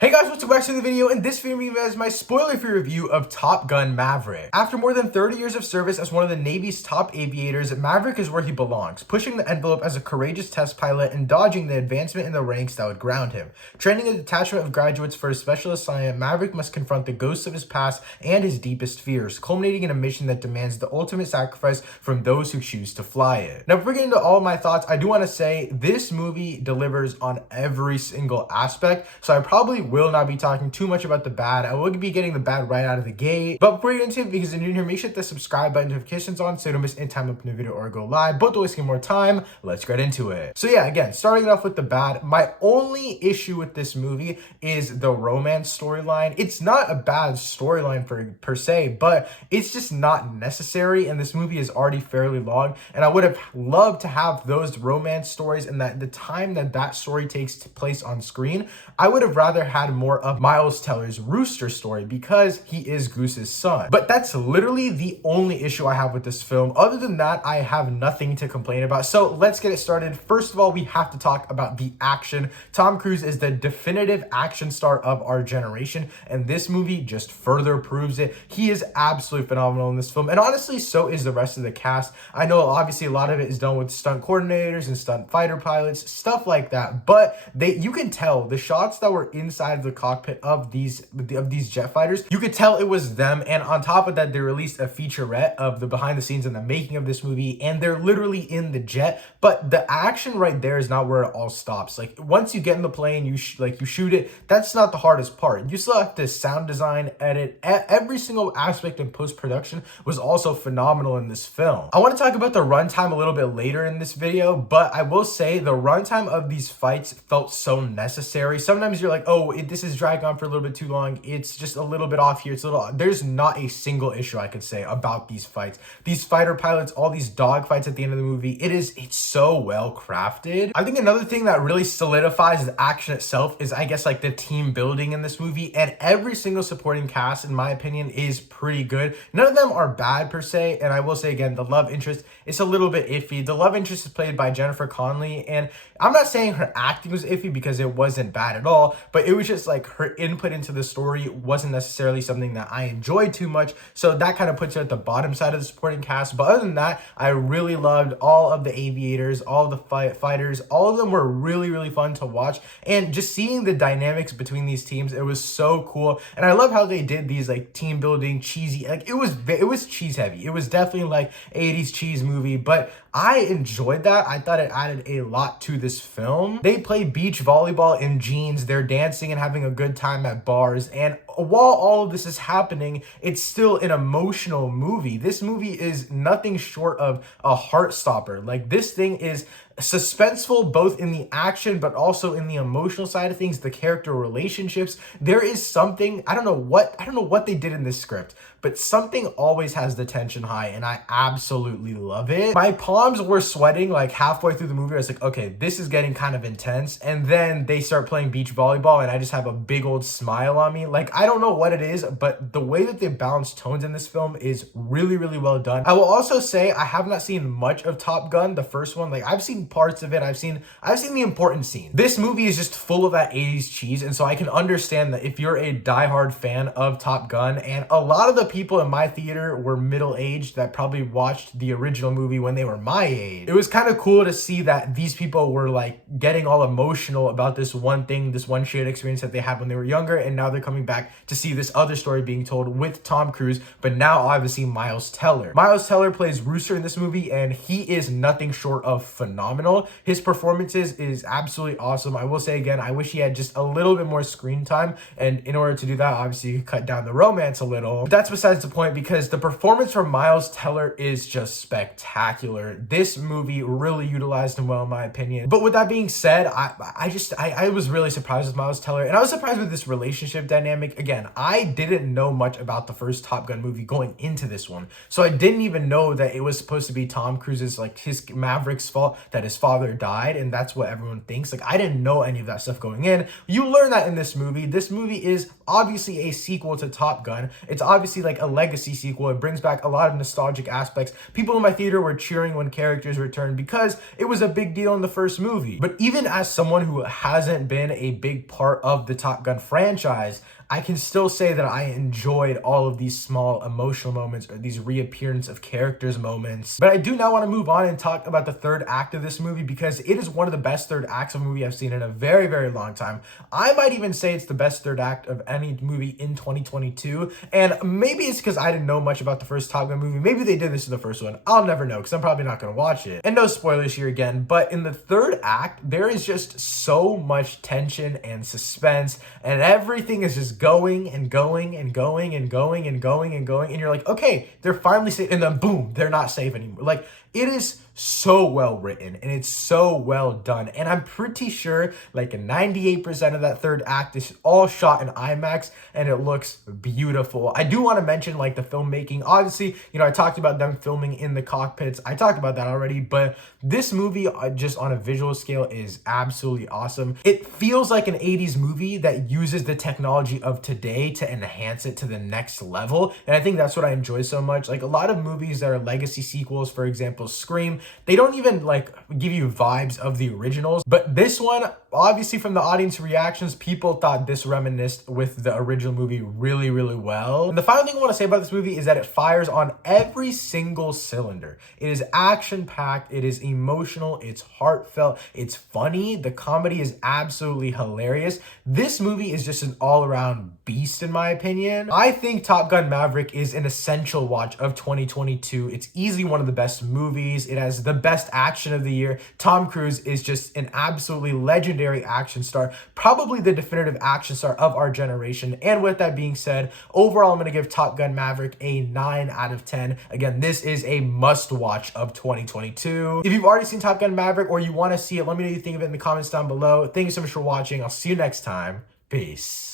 Hey guys, welcome back to the video. In this video is my spoiler-free review of Top Gun Maverick. After more than 30 years of service as one of the Navy's top aviators, Maverick is where he belongs, pushing the envelope as a courageous test pilot and dodging the advancement in the ranks that would ground him. Training a detachment of graduates for a special assignment, Maverick must confront the ghosts of his past and his deepest fears, culminating in a mission that demands the ultimate sacrifice from those who choose to fly it. Now, before getting into all of my thoughts, I do want to say this movie delivers on every single aspect, so I probably will not be talking too much about the bad. I will be getting the bad right out of the gate. But before we get into it, because you're new here, make sure to hit the subscribe button, notifications on, so you don't miss any time I upload a video or go live. But don't waste any more time, let's get into it. So yeah, again, starting off with the bad, my only issue with this movie is the romance storyline. It's not a bad storyline per se, but it's just not necessary, and this movie is already fairly long, and I would have loved to have those romance stories, and that the time that story takes place on screen, I would have rather had more of Miles Teller's Rooster story because he is Goose's son. But that's literally the only issue I have with this film. Other than that, I have nothing to complain about. So let's get it started. First of all, we have to talk about the action. Tom Cruise is the definitive action star of our generation, and this movie just further proves it. He is absolutely phenomenal in this film, and honestly, so is the rest of the cast. I know obviously a lot of it is done with stunt coordinators and stunt fighter pilots, stuff like that, but you can tell the shots that were inside of the cockpit of these jet fighters, you could tell it was them. And on top of that, they released a featurette of the behind the scenes and the making of this movie, and they're literally in the jet. But the action right there is not where it all stops. Like, once you get in the plane, you shoot it, that's not the hardest part. You still have to sound design, edit. Every single aspect in post-production was also phenomenal in this film. I want to talk about the runtime a little bit later in this video, but I will say the runtime of these fights felt so necessary. Sometimes you're like, oh, this is dragged on for a little bit too long, it's just a little bit off here, there's not a single issue I could say about these fights. These fighter pilots, all these dog fights at the end of the movie, it's so well crafted. I think another thing that really solidifies the action itself is, I guess, like the team building in this movie, and every single supporting cast, in my opinion, is pretty good. None of them are bad per se, and I will say again, the love interest is a little bit iffy. The love interest is played by Jennifer Connelly, and I'm not saying her acting was iffy because it wasn't bad at all, but it was just like her input into the story wasn't necessarily something that I enjoyed too much, so that kind of puts her at the bottom side of the supporting cast. But other than that, I really loved all of the aviators, all of the fighters. All of them were really fun to watch, and just seeing the dynamics between these teams, it was so cool. And I love how they did these like team building cheesy, like it was cheese heavy. It was definitely like 80s cheese movie, but I enjoyed that. I thought it added a lot to this film. They play beach volleyball in jeans, they're dancing and having a good time at bars, and while all of this is happening, it's still an emotional movie. This movie is nothing short of a heart stopper. Like, this thing is suspenseful both in the action but also in the emotional side of things, the character relationships. There is something, I don't know what they did in this script, but something always has the tension high, and I absolutely love it. My palms were sweating like halfway through the movie. I was like, okay, this is getting kind of intense, and then they start playing beach volleyball and I just have a big old smile on me. Like, I don't know what it is, but the way that they balance tones in this film is really well done. I will also say I have not seen much of Top Gun, the first one. Like, I've seen parts of it, I've seen the important scenes. This movie is just full of that 80s cheese, and so I can understand that if you're a diehard fan of Top Gun, and a lot of the people in my theater were middle-aged that probably watched the original movie when they were my age, it was kind of cool to see that these people were like getting all emotional about this one thing, this one shared experience that they had when they were younger, and now they're coming back to see this other story being told with Tom Cruise, but now obviously Miles Teller. Miles Teller plays Rooster in this movie, and he is nothing short of phenomenal. His performances is absolutely awesome. I will say again, I wish he had just a little bit more screen time, and in order to do that, obviously you cut down the romance a little. But that's besides the point, because the performance from Miles Teller is just spectacular. This movie really utilized him well, in my opinion. But with that being said, I was really surprised with Miles Teller, and I was surprised with this relationship dynamic. Again, I didn't know much about the first Top Gun movie going into this one, so I didn't even know that it was supposed to be Tom Cruise's, like, his Maverick's fault that his father died, and that's what everyone thinks. Like, I didn't know any of that stuff going in. You learn that in this movie. This movie is obviously a sequel to Top Gun. It's obviously like like a legacy sequel. It brings back a lot of nostalgic aspects. People in my theater were cheering when characters returned because it was a big deal in the first movie. But even as someone who hasn't been a big part of the Top Gun franchise, I can still say that I enjoyed all of these small emotional moments or these reappearance of characters moments. But I do now want to move on and talk about the third act of this movie because it is one of the best third acts of a movie I've seen in a very, very long time. I might even say it's the best third act of any movie in 2022. And maybe it's because I didn't know much about the first Top Gun movie. Maybe they did this in the first one. I'll never know because I'm probably not going to watch it. And no spoilers here again, but in the third act, there is just so much tension and suspense and everything is just going and going and going and going and going and going, and you're like, okay, they're finally safe, and then boom, they're not safe anymore. Like, it is so well written and it's so well done, and I'm pretty sure like 98% of that third act is all shot in IMAX and it looks beautiful. I do want to mention like the filmmaking. Obviously, I talked about them filming in the cockpits. I talked about that already, but this movie just on a visual scale is absolutely awesome. It feels like an 80s movie that uses the technology of today to enhance it to the next level, and I think that's what I enjoy so much. Like a lot of movies that are legacy sequels, for example Scream, they don't even like give you vibes of the originals, but this one, obviously from the audience reactions, people thought this reminisced with the original movie really, really well. And the final thing I want to say about this movie is that it fires on every single cylinder. It is action-packed, it is emotional, it's heartfelt, it's funny, the comedy is absolutely hilarious. This movie is just an all-around beast in my opinion. I think Top Gun Maverick is an essential watch of 2022. It's easily one of the best movies. It has the best action of the year. Tom Cruise is just an absolutely legendary action star, probably the definitive action star of our generation. And with that being said, overall, I'm going to give Top Gun Maverick a 9 out of 10. Again, this is a must watch of 2022. If you've already seen Top Gun Maverick or you want to see it, let me know what you think of it in the comments down below. Thank you so much for watching. I'll see you next time. Peace.